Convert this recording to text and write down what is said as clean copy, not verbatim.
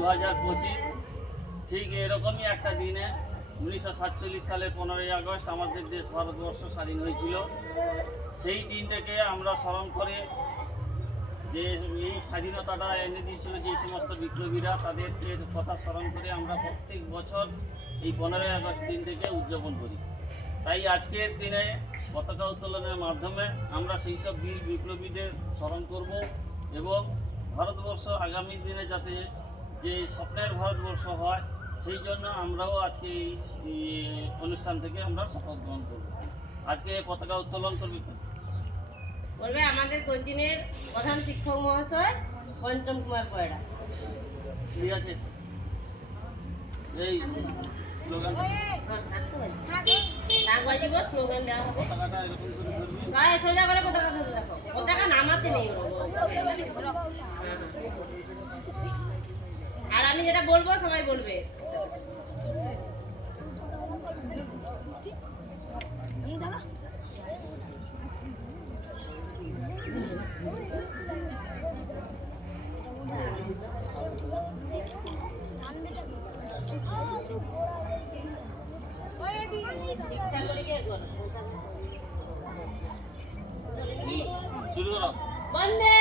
2025 ঠিক এরকমই একটা দিনে 1947 সালের 15ই আগস্ট আমাদের দেশ ভারতবর্ষ স্বাধীন হয়েছিল। সেই দিনটাকে আমরা স্মরণ করে যে এই স্বাধীনতাটা এনে দিয়েছিল যে সমস্ত বিপ্লবীরা, তাদেরকে কথা স্মরণ করে আমরা প্রত্যেক বছর এই 15ই আগস্ট দিনটাকে উদযাপন করি। তাই আজকের দিনে পতাকা উত্তোলনের মাধ্যমে আমরা সেই সব বীর বিপ্লবীদের স্মরণ করব এবং ভারতবর্ষ আগামী দিনে যাতে যে স্বপ্নের ভারতবর্ষ হয় সেই জন্য আমরাও আজকে এই অনুষ্ঠান থেকে আমরা শপথ গ্রহণ করব। আজকে পতাকা উত্তোলন করবে আমাদের কোচিনের প্রধান শিক্ষক মহাশয় পঞ্চম কুমার পয়রা। ঠিক আছে, এই স্লোগান স্লোগান দেওয়া হবে। পতাকাটা এরকম করে ধরবি। সোজা করে পতাকা ধরে রাখো, পতাকা নামাতে নেই। আর আমি যেটা বলবো সবাই বলবে। শুরু করো। বন্দে